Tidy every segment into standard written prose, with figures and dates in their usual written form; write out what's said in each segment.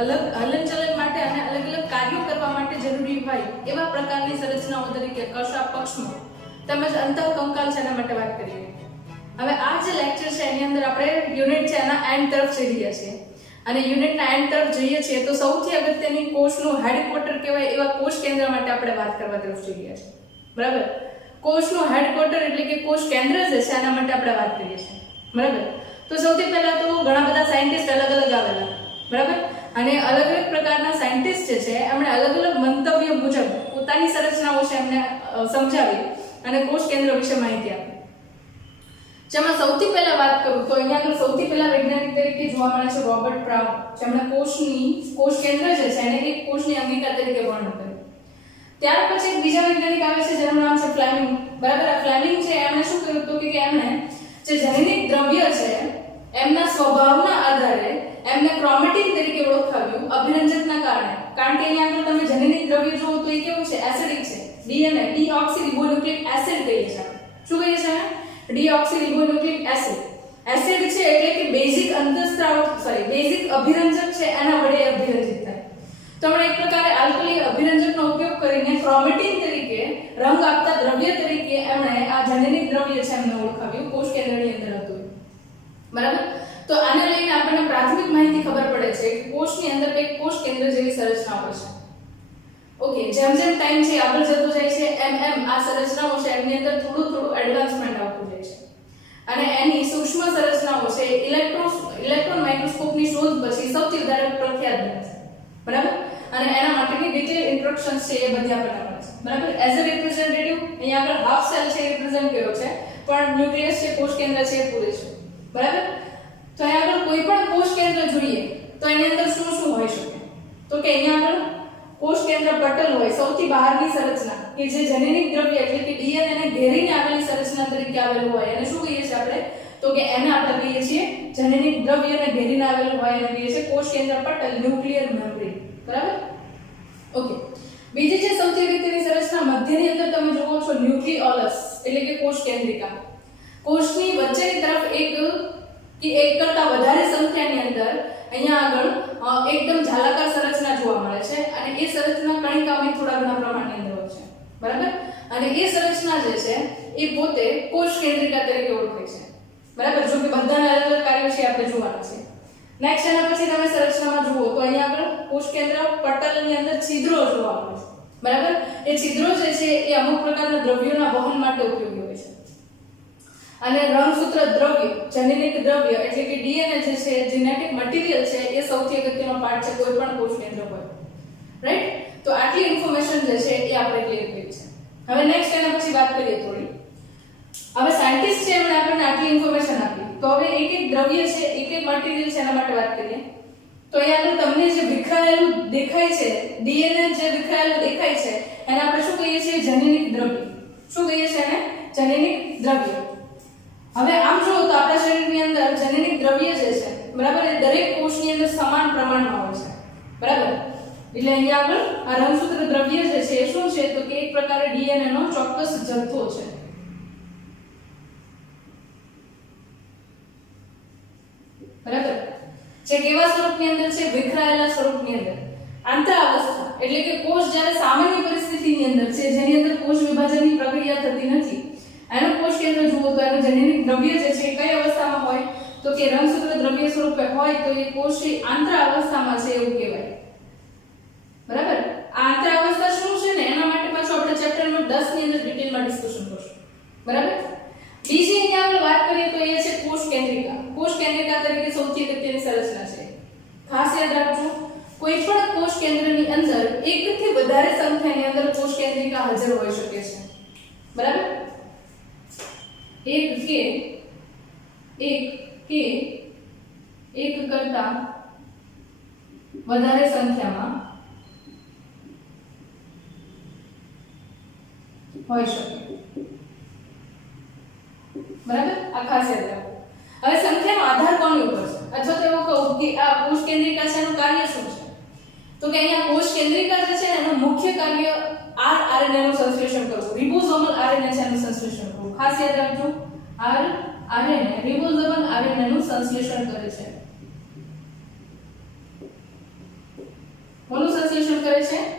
અલગ હલનચલન માટે અને અલગ અલગ કાર્યો કરવા માટે જરૂરી હોય એવા પ્રકારની સંરચનાઓ તરીકે કશા પક્ષમાં તેમજ અંતઃકંકાલ છે એના માટે વાત કરીએ. હવે આ જે લેક્ચર છે એની અંદર આપણે યુનિટ છે એના એન્ડ તરફ જઈ રહ્યા છીએ અને યુનિટના એન્ડ તરફ જઈએ છીએ તો સૌથી અગત્યની કોષનું હેડક્વાર્ટર કહેવાય એવા કોષ કેન્દ્ર માટે આપણે વાત કરવા તરફ જઈ રહ્યા છીએ. બરાબર. કોષનું હેડક્વાર્ટર એટલે કે કોષ કેન્દ્ર જે છે એના માટે આપણે વાત કરીએ છીએ. બરાબર. તો સૌથી પહેલા તો ઘણા બધા સાયન્ટિસ્ટ અલગ અલગ આવેલા. બરાબર. અને અલગ અલગ પ્રકારના સાયન્ટિસ્ટ જે છે એમણે અલગ અલગ મંતવ્ય મુજબ પોતાની સંરચનાઓ છે એમને સમજાવી અને કોષ કેન્દ્ર વિશે માહિતી આપી. જેમાં સૌથી પહેલા વાત કરું તો અહીંયા આગળ સૌથી પહેલા વૈજ્ઞાનિક તરીકે જોવા મળે છે રોબર્ટ બ્રાઉન, જેમણે કોષ કેન્દ્ર જે છે એને એક કોષની અંગિકા તરીકે વર્ણન કર્યું. ત્યાર પછી એક બીજા વૈજ્ઞાનિક આવે છે જેનું નામ છે ફ્લેમિંગ. બરાબર. આ ફ્લેમિંગ છે એમણે શું કર્યું હતું કે એમણે જે જનીનિક દ્રવ્ય છે એમના સ્વભાવના આધારે એમને ક્રોમેટિન તરીકે ઓળખાવ્યું અભિરંજકના કારણે. કારણ કે અહીંયા આગળ તમે જનીનિક દ્રવ્ય જુઓ તો એ કેવું છે? એસિડિક છે. ડીએનએ ડીઓક્સીરિબોન્યુક્લિક એસિડ કહીએ છીએ. શું કહીએ છીએ? ડીઓક્સીરિબોન્યુક્લિક એસિડ. એસિડ છે એટલે કે બેઝિક બેઝિક અભિરંજક છે એના વડે અભિરંજિત થાય. તો આપણે એક પ્રકારે આલ્કલી અભિરંજકનો ઉપયોગ કરીને ક્રોમેટિન તરીકે રંગ આપતા દ્રવ્ય તરીકે એમણે આ જનીનિક દ્રવ્ય છે એમને ઓળખાવ્યું. કોષ કેન્દ્રની અંદર હતું. બરાબર. તો આને લઈને આપણને પ્રાથમિક માહિતી ખબર પડે છે કે કોષની અંદર એક કોષ કેન્દ્ર જેવી સંરચના હોય છે. ઓકે. જેમ જેમ ટાઈમ છે આગળ જતો જાય છે એમ આ સંરચનાઓ છે એની અંદર થોડું એડવાન્સમેન્ટ આવતું જાય છે અને એની સૂક્ષ્મ સંરચનાઓ છે ઇલેક્ટ્રોન માઇક્રોસ્કોપની શોધ પછી સૌથી વધારે પ્રખ્યાત બને છે. બરાબર. અને એના માટેની ડિટેલ ઇન્સ્ટ્રક્શન્સ છે એ બધી આપણને મળે છે. બરાબર. એઝ અ રિપ્રેઝન્ટેટિવ અહીંયા આગળ હાફ સેલ છે રિપ્રેઝન્ટ કર્યો છે પણ ન્યુક્લિયસ છે કોષ કેન્દ્ર છે એ પૂરે છે. બરાબર. તો અહીંયા આગળ કોઈ પણ કોષ કેન્દ્ર જોઈએ તો એની અંદર શું શું હોઈ શકે? તો કે અહીંયા આગળ કોષ કેન્દ્ર પટલ હોય, સૌથી બહારની સંરચના કે જે જનીનિક દ્રવ્ય એટલે કે ડીએનએ ને ઘેરીને આવેલી સંરચના તરીકે આવેલું હોય એને શું કહીએ છીએ આપણે? તો કે એને આપણે કહીએ છીએ જનીનિક દ્રવ્યને ઘેરીને આવેલું હોય એને કહીએ છીએ કોષ કેન્દ્ર પટલ, ન્યુક્લિયર મેમ્બ્રેન. બરાબર. ઓકે. બીજી જે સૌથી અગત્યની સંરચના મધ્યની અંદર તમે જુઓ છો ન્યુક્લિઓલસ એટલે કે કોષ કેન્દ્રિકા. કોષની વચ્ચેની તરફ એક કરતા વધારે સંખ્યાની અંદર અહીંયા આગળ એકદમ ઝાલાકાર સંરચના જોવા મળે છે અને એ સંરચના કણિકામાં થોડા ઘણા પ્રમાણની અંદર હોય છે. બરાબર. અને એ સંરચના જે છે એ પોતે કોષ કેન્દ્રિકા તરીકે ઓળખાય છે. બરાબર. જો કે બધાના અલગ અલગ કાર્યો છે આપણે જોવાના છે. નેક્સ્ટ એના પછી તમે સંરચનામાં જુઓ તો અહીંયા આગળ કોષ કેન્દ્ર પટલની અંદર છિદ્રો જોવા મળે છે. બરાબર. એ છિદ્રો જે છે એ અમુક પ્રકારના દ્રવ્યોના વહન માટે ઉપયોગી હોય છે. અને રંગસૂત્ર દ્રવ્ય, જનીનિક દ્રવ્ય એટલે કે ડીએનએ જે છે જેનેટિક મટીરીયલ છે એ સૌથી અગત્યનો પાર્ટ છે કોઈ પણ કોષ કેન્દ્ર પર. રાઈટ. તો આટલી ઇન્ફોર્મેશન જે છે એ આપણે ક્લિયર કરી છે. હવે નેક્સ્ટ એના પછી વાત કરીએ થોડી. હવે સાયન્ટિસ્ટ છે એમણે આપણને આટલી ઇન્ફોર્મેશન આપી તો હવે એક એક દ્રવ્ય છે એક એક મટીરીયલ છે એના માટે વાત કરીએ. તો અહીંયા તમને જે વિખરાયેલું દેખાય છે ડીએનએ જે વિખરાયેલું દેખાય છે એને આપણે શું કહીએ છીએ? જનીનિક દ્રવ્ય. શું કહીએ છીએ એને? જનીનિક દ્રવ્ય. હવે આમ જો તો આપણા શરીરની અંદર જનીનિક દ્રવ્ય જે છે બરાબર એ દરેક કોષની અંદર સમાન પ્રમાણમાં હોય છે. બરાબર. એટલે અહીંયા આગળ આ રંગસૂત્ર દ્રવ્ય જે છે એ શું છે? તો કે એક પ્રકારે ડીએનએ નો ચોક્કસ જથ્થો છે. બરાબર. જે કેવા સ્વરૂપની અંદર છે? વિખરાયેલા સ્વરૂપની અંદર. આંતરાવસ્થા એટલે કે કોષ જ્યારે સામાન્ય પરિસ્થિતિની અંદર છે જેની અંદર કોષ વિભાજનની પ્રક્રિયા થતી નથી એનું કોષ કેન્દ્ર જુઓ તો એનું જનીનિક દ્રવ્ય જે છે કઈ અવસ્થામાં હોય? તો કે રંગસૂત્ર દ્રવ્ય સ્વરૂપે હોય તો એ કોષની આંતરાવસ્થામાં છે એવું કહેવાય. બરાબર. આ આંતરાવસ્થા શું છે ને એના માટે પાછું આપણે ચેપ્ટર નંબર 10 ની અંદર ડિટેલમાં ડિસ્કશન કરશું. બરાબર. બીજી અહીંયા આપણે વાત કરીએ તો એ છે કોષ કેન્દ્રિકા. કોષ કેન્દ્રિકા તરીકે સૌથી અગત્યની સંરચના છે. ખાસ યાદ રાખજો કોઈ પણ કોષ કેન્દ્રની અંદર એકથી વધારે સંખ્યાની અંદર કોષ કેન્દ્રિકા હાજર હોઈ શકે છે. બરાબર. એક કરતા વધારે સંખ્યામાં હોઈ શકે. બરાબર. આ ખાસ યાદ રાખો. હવે સંખ્યાનો આધાર કોની ઉપર છે? અથવા તો એવું કહું કે આ કોષ કેન્દ્રિકા છે એનું કાર્ય શું છે? તો કે અહીંયા કોષ કેન્દ્રિકા જે છે એનું મુખ્ય કાર્ય આરએનએ નું સંશ્લેષણ કરવું, રિબોસોમલ આરએનએ છે એનું સંશ્લેષણ કરવું. ખાસ યાદ રાખજો આરએનએ રિબોસોમલ આરએનએ નું સંશ્લેષણ કરે છે.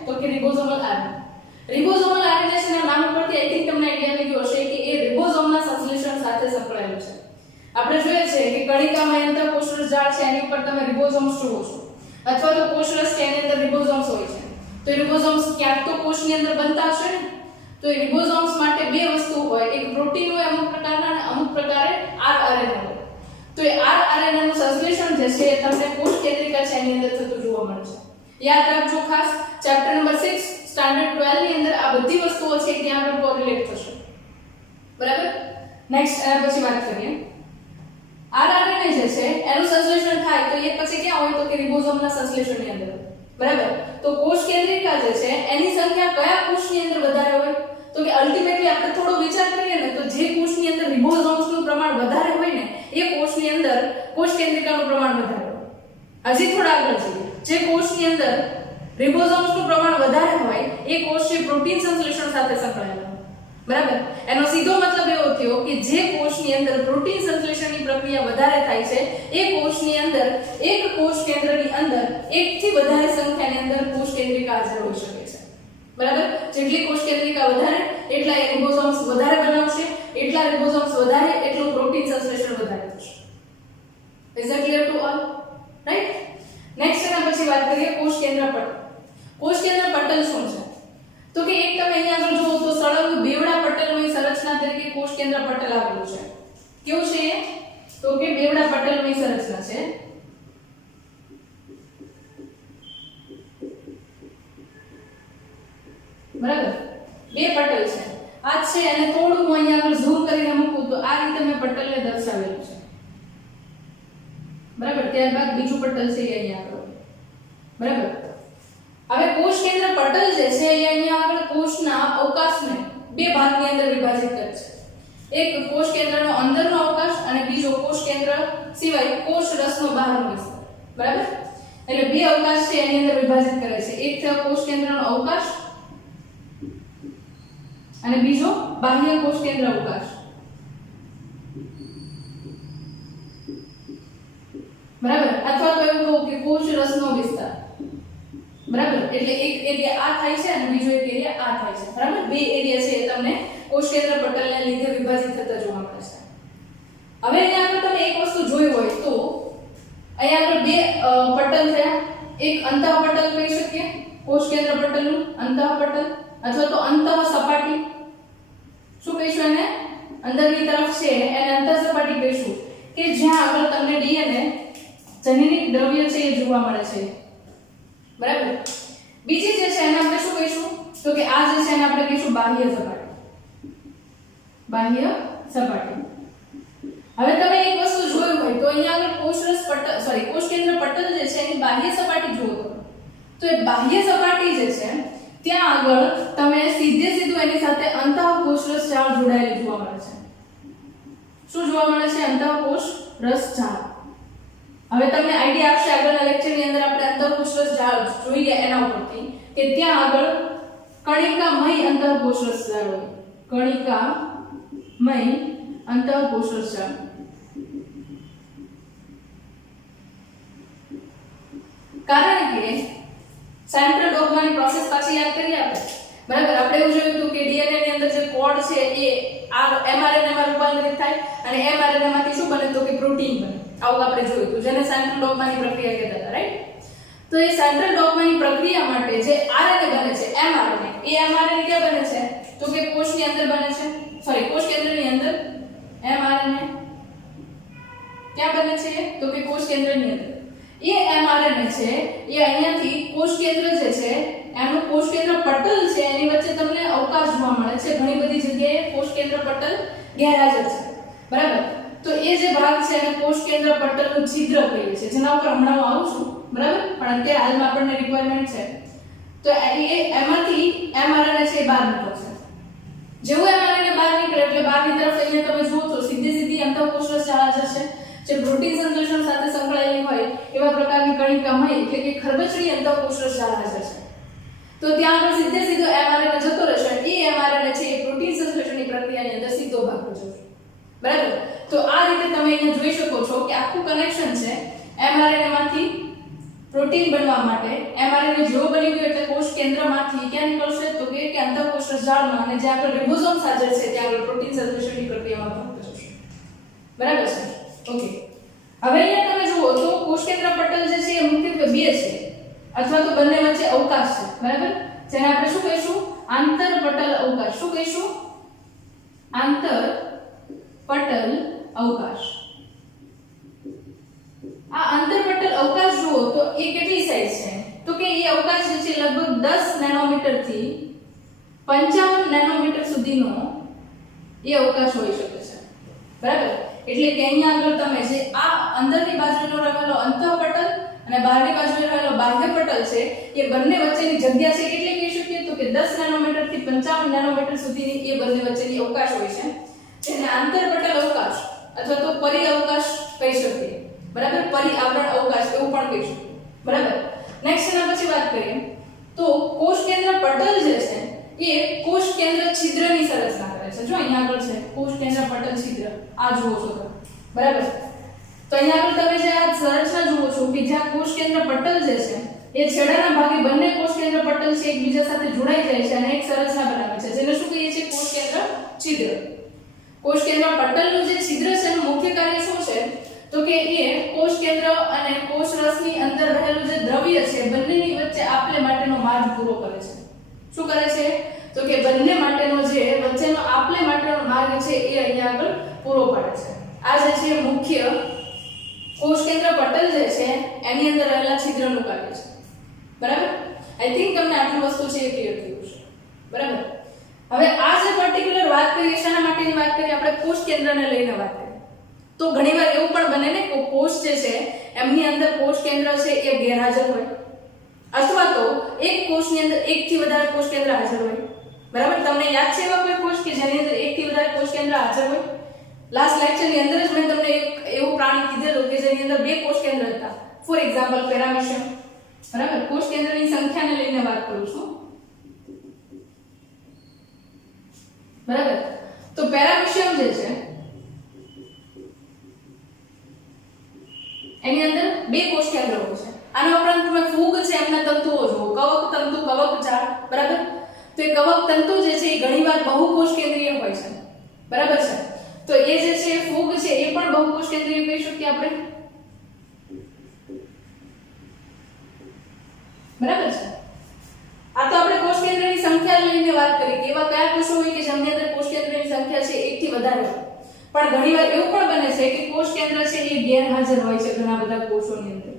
તો કે રિબોઝોમલ આરએનએ. રિબોઝોમલ આરએનએ છે ને નામ પરથી આઈ થિંક તમને આઈડિયા આવી ગયો હશે કે એ રિબોઝોમના સંશ્લેષણ સાથે સંકળાયેલું છે. આપણે જોઈએ છે કે કણિકામાં અંતઃકોષરસ જાળ છે એની ઉપર તમે રિબોઝોમ્સ જુઓ છો અથવા તો કોષરસ છે એની અંદર રિબોઝોમ્સ હોય છે. તો રિબોઝોમ્સ ક્યાંક તો કોષની અંદર બનતા હશે ને. તો રિબોઝોમ્સ માટે બે વસ્તુ હોય, એક પ્રોટીન હોય અમુક પ્રકારના અને અમુક પ્રકારે આરઆરએનએ હોય. તો એ આરઆરએનએ નું સંશ્લેષણ જે છે એ તમને કોષ કેન્દ્રિકા છે એની અંદર થતું જોવા મળે છે. યાદ રાખજો ખાસ ચેપ્ટર નંબર 6 સ્ટાન્ડર્ડ 12 ની અંદર આ બધી વસ્તુઓ છે ત્યાં આગળ કોરિલેટ થશે. બરાબર. નેક્સ્ટ એના પછી વાત કરીએ. આરઆરએનએ જે છે એનું સંશ્લેષણ થાય તો એ પછી ક્યાં હોય તો કે રિબોઝોમના સંશ્લેષણની અંદર. બરાબર. તો કોષ કેન્દ્રિકા જે છે એની સંખ્યા કયા કોષની અંદર વધારે હોય તો કે અલ્ટિમેટલી આપણે થોડો વિચાર કરીએ ને તો જે કોષની અંદર રિબોઝોમ્સનું પ્રમાણ વધારે હોય ને એ કોષની અંદર કોષ કેન્દ્રિકાનું પ્રમાણ વધારે હોય. હજી થોડા આગળ જઈએ. જે કોષની અંદર રિબોઝોમ્સનું પ્રમાણ વધારે હોય એ કોષ છે પ્રોટીન સંશ્લેષણ સાથે સંકળાયેલો. બરાબર. એનો સીધો મતલબ એવો થયો કે જે કોષની અંદર પ્રોટીન સંશ્લેષણની પ્રક્રિયા વધારે થાય છે એ કોષની અંદર એક કોષ કેન્દ્રની અંદર એકથી વધારે સંખ્યાની અંદર કોષ કેન્દ્રિકા હાજર હોઈ શકે છે. બરાબર. જેટલી કોષ કેન્દ્રિકા વધારે એટલા રિબોઝોમ્સ વધારે બનાવશે, એટલા રિબોઝોમ્સ વધારે એટલું પ્રોટીન સંશ્લેષણ વધારે થશે. Is that clear to all? Right. Next એના પછી વાત કરીએ કોષ કેન્દ્ર પટલ. કોષ કેન્દ્ર પટલ શું છે તો કે એક તમે અહીંયા આગળ જુઓ તો સળંગ બેવડા પટલની સંરચના તરીકે કોષ કેન્દ્ર પટલ આવેલું છે. કેવું છે એ તો કે બેવડા પટલની સંરચના છે. બરાબર. બે પટલ છે આ છે અને થોડું હું અહીંયા આગળ ઝૂમ કરીને મૂકું તો આ રીતે મેં પટલને દર્શાવેલું છે. બરાબર. ત્યારબાદ બીજું પટલ છે એ અહીંયા આગળ. બરાબર. હવે કોષ કેન્દ્ર પટલ જે છે એ અહીંયા આગળ કોષના અવકાશને બે ભાગની અંદર વિભાજિત કરે છે. એક કોષ કેન્દ્રનો અંદરનો અવકાશ અને બીજો કોષ કેન્દ્ર સિવાય કોષ રસનો બહારનો વિસ્તાર. બરાબર. એટલે બે અવકાશ છે એની અંદર વિભાજિત કરે છે. એક છે કોષ કેન્દ્રનો અવકાશ અને બીજો બાહ્ય કોષ કેન્દ્ર અવકાશ. બરાબર. અથવા તો એવું કહું કે કોષ રસનો વિસ્તાર. બરાબર. એટલે એક એરિયા આ થાય છે અને બીજો એક એરિયા આ થાય છે. બરાબર. બે એરિયા છે એ તમને કોષ કેન્દ્ર પટલને લીધે વિભાજિત થતા જોવા મળે છે. હવે અહીંયા આગળ તમે એક વસ્તુ જોઈ હોય તો અહીંયા આગળ બે પટલ થયા. એક અંતઃ પટલ કહી શકીએ કોષ કેન્દ્ર પટલનું અંતઃ પટલ અથવા તો અંતઃ સપાટી. શું કહીશું એને? અંદરની તરફ છે એને અંતઃ સપાટી કહીશું કે જ્યાં આગળ તમને ડીએનએ જનીનિક દ્રવ્ય છે એ જોવા મળે છે. બરાબર. બીજી જે છે એને આપણે શું કહીશું તો કે આ જે છે એને આપણે કહીશું બાહ્ય સપાટી. બાહ્ય સપાટી. હવે તમે એક વસ્તુ જોયું હોય તો અહીંયા આગળ કોષરસ પટલ કોષ કેન્દ્ર પટલ જે છે એની બાહ્ય સપાટી જુઓ તો એ બાહ્ય સપાટી જે છે ત્યાં આગળ તમે સીધું એની સાથે અંતઃકોષરસ જાળ જોડાયેલી જોવા મળે છે. શું જોવા મળે છે? અંતઃકોષરસ જાળ. હવે તમને આઈડિયા આવશે આગળના લેક્ચરની અંદર આપણે અંતઃકોષરસ જાળ જોઈએ એના ઉપરથી કે ત્યાં આગળ કણિકામય અંતઃકોષરસ જાળ હોય. કણિકામય અંતઃકોષરસ જાળ. કારણ કે સેન્ટ્રલ ડોગમાની પ્રોસેસ પાછી યાદ કરીએ આપણે. બરાબર. આપણે એવું જોયું હતું કે ડીએનએ ની અંદર જે કોડ છે એ આ એમઆરએનએ માં રૂપાંતરિત થાય અને એમઆરએનએ માંથી શું બને તો કે પ્રોટીન બને. આવું આપણે જોયું હતું જેને સેન્ટ્રલ ડોગમાની પ્રક્રિયા કહેતા હતા. રાઈટ. તો એ સેન્ટ્રલ ડોગમાની પ્રક્રિયા માટે જે આરએનએ બને છે એમઆરએનએ એ એમઆરએનએ ક્યાં બને છે તો કે કોષની અંદર બને છે. કોષ કેન્દ્રની અંદર. એમઆરએનએ ક્યાં બને છે તો કે કોષ કેન્દ્રની અંદર. એ એમઆરએનએ છે એ અહીંયાથી કોષ કેન્દ્ર જે છે એનું કોષ કેન્દ્ર પટલ છે એની વચ્ચે તમને અવકાશ જોવા મળે છે. ઘણી બધી જગ્યાએ કોષ કેન્દ્ર પટલ ગેરહાજર છે. બરાબર. તો એ જે ભાગ છે એને કોષ કેન્દ્ર પટલનું છિદ્ર કહીએ છીએ જેના ઉપર હમણાં હું આવું છું. બરાબર. પણ અત્યારે હાલમાં આપણને રિક્વાયરમેન્ટ છે તો એ એમાંથી એમઆરએનએ છે એ બહાર નીકળે છે. જેવું એમઆરએનએ બહાર નીકળે એટલે બહારની તરફ અહીંયા તમે જુઓ છો સીધી અંતઃકોષરસ જાળ હાજર છે જે પ્રોટીન સંશ્લેષણ સાથે સંકળાયેલી હોય એવા પ્રકારની કણિકામય એટલે કે ખરબચડી અંતઃકોષરસ જાળ હાજર છે. તો ત્યાં આગળ સીધો એમઆરએનએ જતો રહેશે. એ એમઆરએનએ છે એ પ્રોટીન સંશ્લેષણની પ્રક્રિયાની અંદર સીધો ભાગ ભજવશે. બરાબર. તો આ રીતે તમે અહીંયા જોઈ શકો છો કે આખું કનેક્શન છે એમઆરએનએ માંથી પ્રોટીન બનવા માટે mRNA જેવો બની ગયો એટલે કોષ કેન્દ્રમાંથી ક્યાં નીકળશે તો કે અંતઃકોષ જાળમાં, અને જ્યાં આગળ રિબોસોમ્સ હાજર છે ત્યાં આગળ પ્રોટીન સંશ્લેષણની પ્રક્રિયામાં ભાગ ભજવશે. બરાબર છે? ઓકે. હવે અહીંયા તમે જુઓ તો કોષ કેન્દ્ર પટલ જે છે એ મુખ્યત્વે બે છે અથવા તો બંને વચ્ચે અવકાશ છે. બરાબર? જેને આપણે શું કહીશું? આંતરપટલ અવકાશ. શું કહીશું? આંતરપટલ અવકાશ. આ આંતરપટલ અવકાશ જુઓ તો એ કેટલી સાઈઝ છે તો કે એ અવકાશ જે છે લગભગ 10 નેનોમીટર થી 55 નેનોમીટર સુધીનો એ અવકાશ હોઈ શકે છે. બરાબર? એટલે કે અહીંયા આગળ તમે જે આ અંદરની બાજુનો રહેલો અંતઃપટલ અને બહારની બાજુએ રહેલો બાહ્ય પટલ છે એ બંને વચ્ચેની જગ્યા છે કેટલી કહી શકીએ તો કે 10 નેનોમીટર થી 55 નેનોમીટર સુધીની એ બંને વચ્ચેની અવકાશ હોય છે, જેને આંતરપટલ અવકાશ અથવા તો પરિઅવકાશ કહી શકીએ. બરાબર? પરિઆવરણ અવકાશ એવું પણ કહી શકીએ. બરાબર? નેક્સ્ટ એના પછી વાત કરીએ તો કોષ કેન્દ્ર પટલ જે છે એ કોષ કેન્દ્ર છિદ્રની સંરચના કરે છે. જો અહીંયા આગળ છે કોષ કેન્દ્ર પટલ છિદ્ર, આ જુઓ છો તમે. બરાબર? તો અહીંયા આગળ તમે જે આ સંરચના જુઓ છો કે જ્યાં કોષ કેન્દ્ર પટલ જે છે એ છેડાના ભાગે બંને કોષ કેન્દ્ર પટલ છે એકબીજા સાથે જોડાઈ જાય છે અને એક સંરચના બનાવે છે, જેને શું કહીએ છીએ? કોષ કેન્દ્ર છિદ્ર. કોષ કેન્દ્ર પટલનું જે છિદ્ર છે એનું મુખ્ય કાર્ય શું છે તો કે એ કોષ કેન્દ્ર અને કોષ રસની અંદર રહેલું જે દ્રવ્ય છે બંનેની વચ્ચે આપલે માટેનો માર્ગ પૂરો કરે છે. શું કરે છે તો કે બંને માટેનો જે વચ્ચેનો આપલે માટેનો માર્ગ છે એ અહીંયા આગળ પૂરો પાડે છે. આ જે છે મુખ્ય કોષ કેન્દ્ર પટલ જે છે એની અંદર રહેલા છિદ્રનું કાર્ય છે. બરાબર? આઈ થિંક તમને આટલી વસ્તુ છે એ ક્લિયર થયું છે. બરાબર? હવે આ જે પર્ટિક્યુલર વાત કરીએ શાના માટેની વાત કરીએ આપણે કોષ કેન્દ્રને લઈને વાત કરીએ તો ઘણીવાર એવું પણ બને ને કે કોષ જે છે એમની અંદર કોષ કેન્દ્ર છે એ ગેરહાજર હોય અથવા તો એક કોષની અંદર એકથી વધારે કોષ કેન્દ્ર હાજર હોય. બરાબર? તમને યાદ છે એવા કોઈ કોષ કે જેની અંદર એકથી વધારે કોષ કેન્દ્ર હાજર હોય? લાસ્ટ લેક્ચરની અંદર જ મેં તમને એક એવું પ્રાણી કીધેલું કે જેની અંદર બે કોષ કેન્દ્ર હતા. For example paramecium. બરાબર? કોષ કેન્દ્રની સંખ્યાને લઈને વાત કરું છું. બરાબર? તો પેરામીશિયમ જે છે એની અંદર બે કોષ કેન્દ્ર હોય છે. આના ઉપરાંત તમે ફૂગ છે એમના તંતુઓ જુઓ, કવક તંતુ, કવક જાળ. બરાબર? તો એ કવક તંતુ જે છે એ ઘણીવાર બહુકોષ કેન્દ્રીય હોય છે. બરાબર છે? તો એ જે છે ફૂગ છે એ પણ બહુકોષ કેન્દ્રીય કહી શકીએ આપણે. બરાબર છે? આ તો આપણે કોષ કેન્દ્રની સંખ્યા લઈને વાત કરી કે એવા કયા કોષો હોય કે જેમની અંદર કોષ કેન્દ્રની સંખ્યા છે એકથી વધારે હોય. પણ ઘણીવાર એવું પણ બને છે કે કોષ કેન્દ્ર છે એ ગેરહાજર હોય છે ઘણા બધા કોષોની અંદર.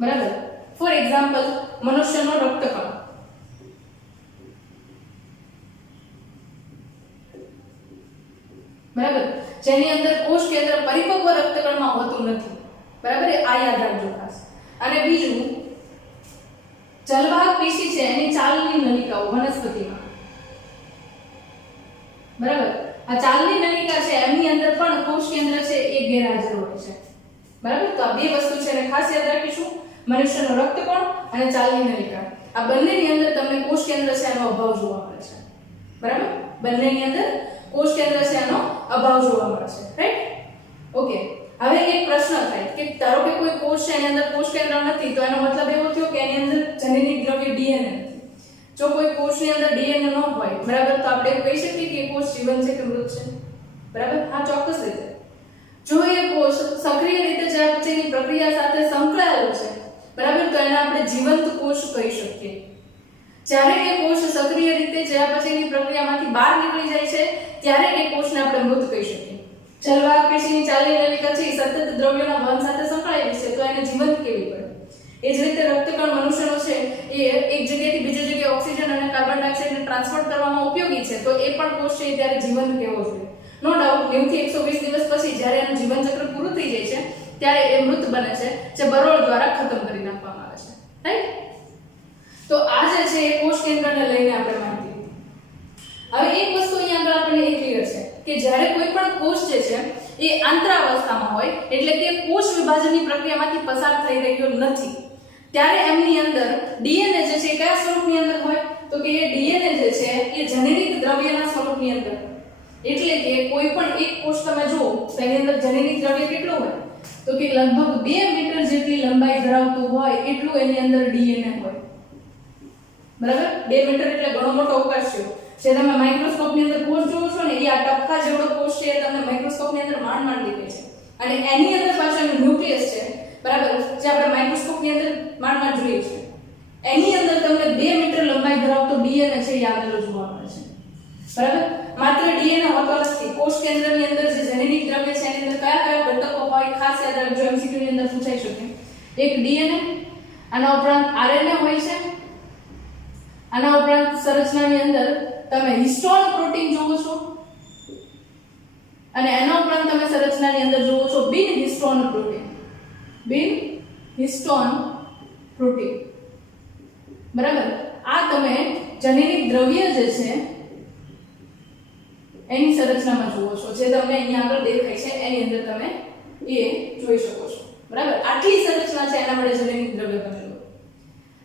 બરાબર? ફોર એક્ઝામ્પલ મનુષ્યનો રક્તકણ. બરાબર? જેની અંદર કોષ કેન્દ્ર પરિપક્વ રક્તકણમાં હોતું નથી. બરાબર? આ યાદ રાખજો ખાસ. અને બીજું જલવાહક પેશી છે એની ચાલની નલિકાઓ વનસ્પતિમાં. બરાબર? આ ચાલની નલિકા છે એમની અંદર પણ કોષ કેન્દ્ર છે એ ગેરહાજર હોય છે. બરાબર? તો આ બે વસ્તુ છે અને ખાસ યાદ રાખીશું, મનુષ્યનો રક્તકણ અને ચાલની નલિકા. આ બંનેની અંદર તમને કોષ કેન્દ્ર છે એનો અભાવ જોવા મળે છે. બરાબર? બંનેની અંદર કોષ કેન્દ્ર છે એનો અભાવ જોવા મળે છે. રાઈટ? ઓકે. હવે એક પ્રશ્ન થાય કે ધારો કે કોઈ કોષ છે એની અંદર કોષ કેન્દ્ર નથી તો એનો મતલબ એવો થયો કે એની અંદર જનીનિક દ્રવ્ય ડીએનએ નથી. જો કોઈ કોષની અંદર ડીએનએ ન હોય, બરાબર, તો આપણે કહી શકીએ કે કોષ જીવંત છે કે મૃત છે? બરાબર? હા, ચોક્કસ રીતે. જો એ કોષ સક્રિય રીતે ચયાપચયની પ્રક્રિયા સાથે સંકળાયેલો છે, બરાબર, તો એને આપણે જીવંત કોષ કહી શકીએ. જ્યારે એ કોષ સક્રિય રીતે ચયાપચયની પ્રક્રિયામાંથી બહાર નીકળી જાય છે ત્યારે એ કોષને આપણે મૃત કહી શકીએ. જલવાહક પેશીની ચાલની નલિકા છે એ સતત દ્રવ્યોના વહન સાથે સંકળાયેલી છે તો એને જીવંત કહેવી પડે. એ જ રીતે રક્તકણ મનુષ્યનો છે એ એક જગ્યાએથી બીજી જગ્યાએ ઓક્સિજન અને કાર્બન ડાયોક્સાઇડને ટ્રાન્સપોર્ટ કરવામાં ઉપયોગી છે તો એ પણ કોષ છે ત્યારે જીવંત કહેવો જોઈએ. નો ડાઉટ 90 થી 120 દિવસ પછી જ્યારે એનું જીવન ચક્ર પૂરું થઈ જાય છે ત્યારે એ મૃત બને છે, જે બરોળ દ્વારા ખતમ કરી નાખવામાં આવે છે. રાઈટ? તો આ જે છે એ કોષ કેન્દ્રને લઈને આપણે માહિતી લીધી. હવે એક વસ્તુ અહીંયા આગળ આપણને એ ક્લિયર છે કે જ્યારે કોઈ પણ કોષ જે છે એ આંતરાવસ્થામાં હોય એટલે કે કોષ વિભાજનની પ્રક્રિયામાંથી પસાર થઈ રહ્યો નથી ત્યારે એમની અંદર ડીએનએ જે છે કયા સ્વરૂપની અંદર હોય તો કે એ ડીએનએ જે છે એ જનીનિક દ્રવ્યના સ્વરૂપની અંદર હોય. એટલે કે કોઈ પણ એક કોષ તમે જુઓ તો એની અંદર જનીનિક દ્રવ્ય કેટલું હોય તો કે લગભગ 2 મીટર જેટલી લંબાઈ ધરાવતું એટલું એની અંદર ડીએનએ હોય. બરાબર? 2 મીટર એટલે ઘણો મોટો અવકાશ છે. જે તમે માઇક્રોસ્કોપની અંદર કોષ જોવો છો ને એ આ ટપકા જેવડો કોષ છે, એ તમને માઇક્રોસ્કોપની અંદર માંડ દેખાય છે. અને એની અંદર પાછળ ન્યુક્લિયસ છે, બરાબર, જે આપણે માઇક્રોસ્કોપની અંદર માંડ જોઈએ છે. એની અંદર તમને 2 મીટર લંબાઈ ધરાવતો ડીએનએ છે એ આવેલો જોવા મળે છે. બરાબર? માત્ર ડીએનએ હોતો નથી. કોષ કેન્દ્રની અંદર જે જનીનિક દ્રવ્ય છે એની અંદર કયા કયા ઘટકો હોય ખાસ યાદ રાખજો, એમસીક્યુ ની અંદર પૂછાઈ શકે. એક ડીએનએ, આના ઉપરાંત આરએનએ હોય છે. આના ઉપરાંત સંરચનાની અંદર તમે હિસ્ટોન પ્રોટીન જોવો છો, અને એના ઉપરાંત તમે સંરચનાની અંદર જોવો છો બિન હિસ્ટોન પ્રોટીન. બિન હિસ્ટોન પ્રોટીન. બરાબર? આ તમે જનીનિક દ્રવ્ય જે છે એની સંરચનામાં જુઓ છો, જે તમને અહીંયા આગળ દેખાય છે એની અંદર તમે એ જોઈ શકો છો. બરાબર? આટલી સંરચના છે એના માટે જનીનિક દ્રવ્ય બનેલું.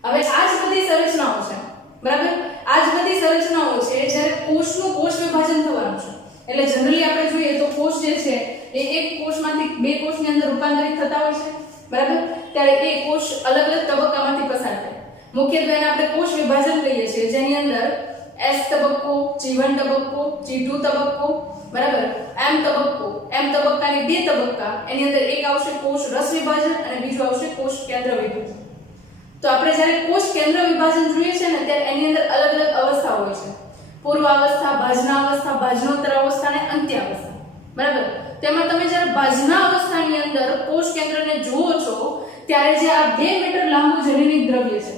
હવે આ જ બધી સંરચનાઓ છે, બરાબર, આ જ બધી સંરચનાઓ છે જ્યારે કોષનું કોષ વિભાજન થવાનું છે. એટલે જનરલી આપણે જોઈએ તો કોષ જે છે એ એક કોષમાંથી 2 કોષની અંદર રૂપાંતરિત થતા હોય છે, બરાબર, ત્યારે એ કોષ અલગ અલગ તબક્કામાંથી પસાર થાય. મુખ્યત્વે એને આપણે કોષ વિભાજન કહીએ છીએ, જેની અંદર S તબક્કો, G1 તબક્કો, G2 તબક્કો, બરાબર, M તબક્કો, M તબક્કાની 2 તબક્કા, એની અંદર એક આવશે કોષ રસ વિભાજન અને બીજું આવશે કોષ કેન્દ્ર વિભાજન. તો આપણે જ્યારે કોષ કેન્દ્ર વિભાજન જોઈએ છે ને ત્યારે એની અંદર અલગ અલગ અવસ્થા હોય છે. પૂર્વ અવસ્થા, ભાજના અવસ્થા, ભાજનોત્તર અવસ્થા અને અંત્ય અવસ્થા. બરાબર? તેમાં તમે જ્યારે ભાજના અવસ્થાની અંદર કોષ કેન્દ્રને જુઓ છો ત્યારે જે આ 2 મીટર લાંબુ જનીનિક દ્રવ્ય છે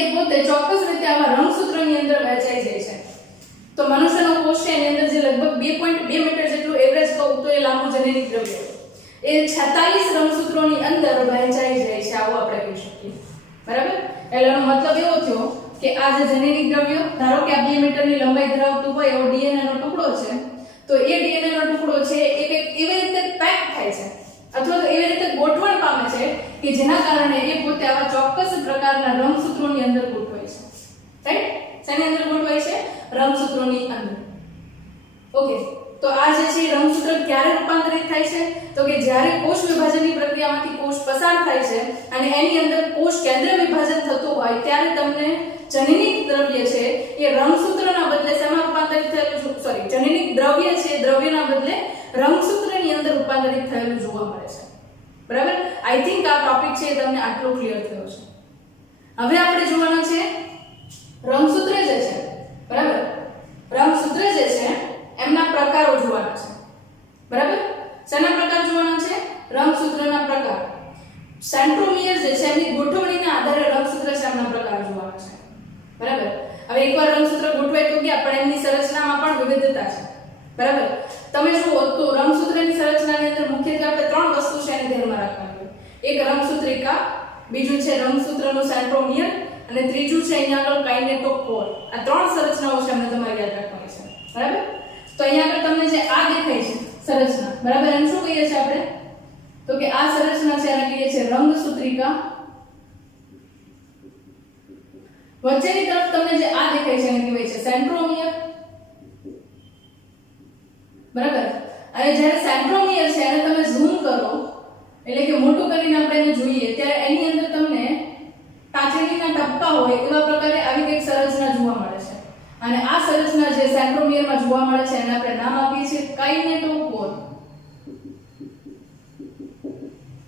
એ પોતે ચોક્કસ રીતે આવા રંગસૂત્રની અંદર વહેંચાઈ જાય છે. તો મનુષ્યનો કોષ છે એની અંદર જે લગભગ 2.2 મીટર જેટલું એવરેજ કહું તો એ લાંબુ જનીનિક દ્રવ્ય એ 46 રંગસૂત્રોની અંદર વહેંચાઈ જાય છે, આવું આપણે કહી શકીએ. બરાબર? એટલે એનો મતલબ એવો થયો કે આ જે જનીનિક દ્રવ્ય, ધારો કે આ 2 મીટરની લંબાઈ ધરાવતું હોય એવો ડીએનએ નો ટુકડો છે, તો એ ડીએનએ નો ટુકડો છે એ એવી રીતે પેક થાય છે અથવા તો એવી રીતે ગોઠવણ પામે છે કે જેના કારણે એ પોતે આવા ચોક્કસ પ્રકારના રંગસૂત્રોની અંદર ગોઠવાય છે. રાઈટ? શેની અંદર ગોઠવાય છે? રંગસૂત્રોની અંદર. ઓકે, તો આ જે છે રંગસૂત્ર ક્યારે રૂપાંતરિત થાય છે? તો કે જ્યારે કોષ વિભાજનની પ્રક્રિયામાંથી કોષ પસાર થાય છે અને એની અંદર કોષ કેન્દ્ર વિભાજન થતું હોય ત્યારે તમને જનીનિક દ્રવ્ય છે એ રંગસૂત્રના બદલે શેમાં રૂપાંતરિત થયેલું, સોરી, જનીનિક દ્રવ્ય છે દ્રવ્યના બદલે રંગસૂત્રની અંદર રૂપાંતરિત થયેલું જોવા મળે છે. બરાબર? આઈ થિંક આ ટોપિક છે એ તમને આટલો ક્લિયર થયો છે. હવે આપણે જોવાના છે રંગસૂત્ર જે છે, બરાબર, રંગસૂત્ર જે છે એમના પ્રકારો જોવાના છે. બરાબર? શેના પ્રકાર જોવાના છે? રંગસૂત્રના પ્રકાર. સેન્ટ્રોમિયર જે છે એમની ગોઠવણીના આધારે રંગસૂત્ર છે એમના પ્રકાર જોવાના છે. બરાબર? હવે એકવાર રંગસૂત્ર ગોઠવાય તો ગયા પણ એમની સંરચનામાં પણ વિવિધતા છે. બરાબર? તમે જુઓ તો રંગસૂત્રની સંરચનાની અંદર મુખ્યત્વે આપણે 3 વસ્તુ છે એને ધ્યાનમાં રાખવાની. એક રંગસૂત્રિકા, બીજું છે રંગસૂત્રનું સેન્ટ્રોમિયર અને ત્રીજું છે અહીંયા આગળ કાઇનેટોકોર. આ 3 સંરચનાઓ છે એમને તમારે યાદ રાખવાની છે. બરાબર? તો અહીંયા આગળ તમને જે આ દેખાય છે સંરચના, બરાબર, એને શું કહીએ છીએ આપણે? તો કે આ સંરચના છે એને કહીએ છીએ રંગસૂત્રિકા. વચ્ચેની તરફ તમને જે આ દેખાય છે એને કહેવાય છે સેન્ટ્રોમિયર. બરાબર? અને જ્યારે સેન્ટ્રોમિયર છે એને તમે ઝૂમ કરો એટલે કે મોટું કરીને આપણે એને જોઈએ ત્યારે એની અંદર તમને ટાચણીના ટપકા હોય એવા પ્રકારે આવી કંઈક સંરચના જોવા મળે છે. અને આ સંરચના જે સેન્ટ્રોમિયરમાં જોવા મળે છે એને આપણે નામ આપીએ છીએ કાઇનેટોકોર.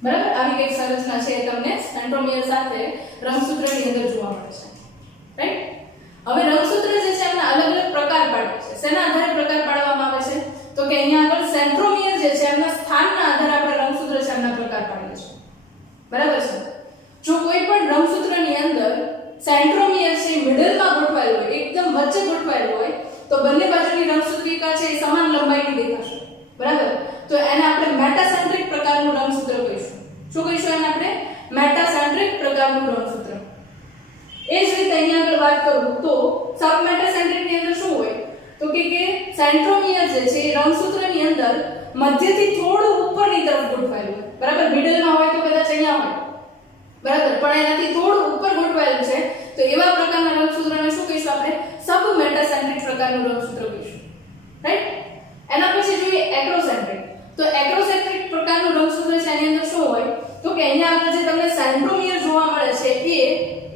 બરાબર? આવી કંઈક સંરચના છે એ તમને સેન્ટ્રોમિયર સાથે રંગસૂત્રની અંદર જોવા મળે છે. રાઈટ? હવે રંગસૂત્ર જે છે એના અલગ અલગ પ્રકાર પાડે છે. શેના આધારે પ્રકાર પાડવામાં આવે છે? તો કે અહીંયા આગળ સેન્ટ્રોમિયર જે છે એમના સ્થાનના આધારે આપણે રંગસૂત્ર છે એમના પ્રકાર પાડીએ છીએ. બરાબર છે? જો કોઈ પણ રંગસૂત્રની અંદર સેન્ટ્રોમિયર છે મિડલમાં ગોઠવાયેલું હોય, એકદમ વચ્ચે ગોઠવાયેલું હોય, તો બંને બાજુની રંગસૂત્રિકા છે એ સમાન લંબાઈની દેખાશે. બરાબર? તો એને આપણે મેટાસેન્ટ્રિક પ્રકારનું રંગસૂત્ર કહીશું. શું કહીશું એને આપણે? મેટાસેન્ટ્રિક પ્રકારનું રંગસૂત્ર. એ જ રીતે અહીંયા આગળ વાત કરું તો સબ મેટાસેન્ટ્રિક ની અંદર શું હોય? તો કે સેન્ટ્રોમિયર જે છે એ રંગસૂત્રની અંદર મધ્યથી થોડું ઉપરની તરફ ગોઠવાયેલું હોય. બરાબર? મિડલમાં હોય તો કદાચ અહીંયા હોય. બરાબર? પણ એનાથી થોડું ઉપર ગોઠવાયેલું છે તો એવા પ્રકારના રંગસૂત્રને શું કહીશું આપણે? સબ મેટાસેન્ટ્રિક પ્રકારનું રંગસૂત્ર કહીશું. રાઈટ? એના પછી જોઈએ એક્રોસેન્ટ્રિક. તો એક્રોસેન્ટ્રિક પ્રકારનું રંગસૂત્ર છે એની અંદર શું હોય? તો કે અહીંયા આપણે જે તમને સેન્ટ્રોમિયર જોવા મળે છે એ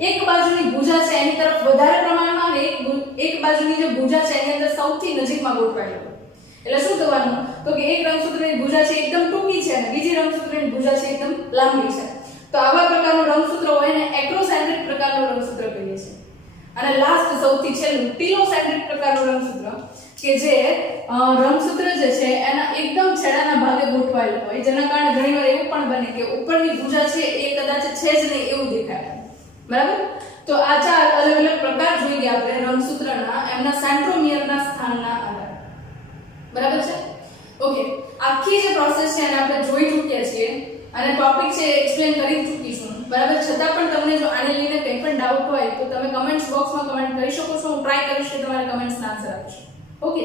એક બાજુની ભુજા છે એની તરફ વધારે પ્રમાણમાં અને એક બાજુની જે ભુજા છે એની અંદર સૌથી નજીકમાં ગોઠવાયેલું હોય. એટલે શું થવાનું તો કે એક રંગસૂત્રની ભુજા છે એકદમ ટૂંકી છે અને બીજી રંગસૂત્રની ભુજા છે એકદમ લાંબી છે. તો આવા પ્રકારનું રંગસૂત્ર હોય ને એક્રોસેન્ટ્રિક પ્રકારનું રંગસૂત્ર કહીએ છીએ. અને લાસ્ટ સૌથી છેલ્લું ટીલોસેન્ટ્રિક પ્રકારનું રંગસૂત્ર કે જે રંગસૂત્ર જે છે એના એકદમ છેડાના ભાગે ગોઠવાયેલું હોય જેના કારણે ઘણીવાર એવું પણ બને કે ઉપરની ભુજા છે એ કદાચ છે જ નહીં એવું દેખાય. બરાબર? તો આ ચાર અલગ અલગ પ્રકાર જોઈ ગયા આપણે રંગસૂત્રના એમના સેન્ટ્રોમિયરના સ્થાનના આધારે. બરાબર છે? ઓકે, આખી જે પ્રોસેસ છે એને આપણે જોઈ ચૂક્યા છીએ અને ટોપિક છે એક્સપ્લેન કરી ચૂકીશું. બરાબર? છતાં પણ તમને જો આને લઈને કંઈ પણ ડાઉટ હોય તો તમે કમેન્ટ્સ બોક્સમાં કમેન્ટ કરી શકો છો. હું ટ્રાય કરીશ કે તમારા કમેન્ટ્સના આન્સર આપીશ. ઓકે.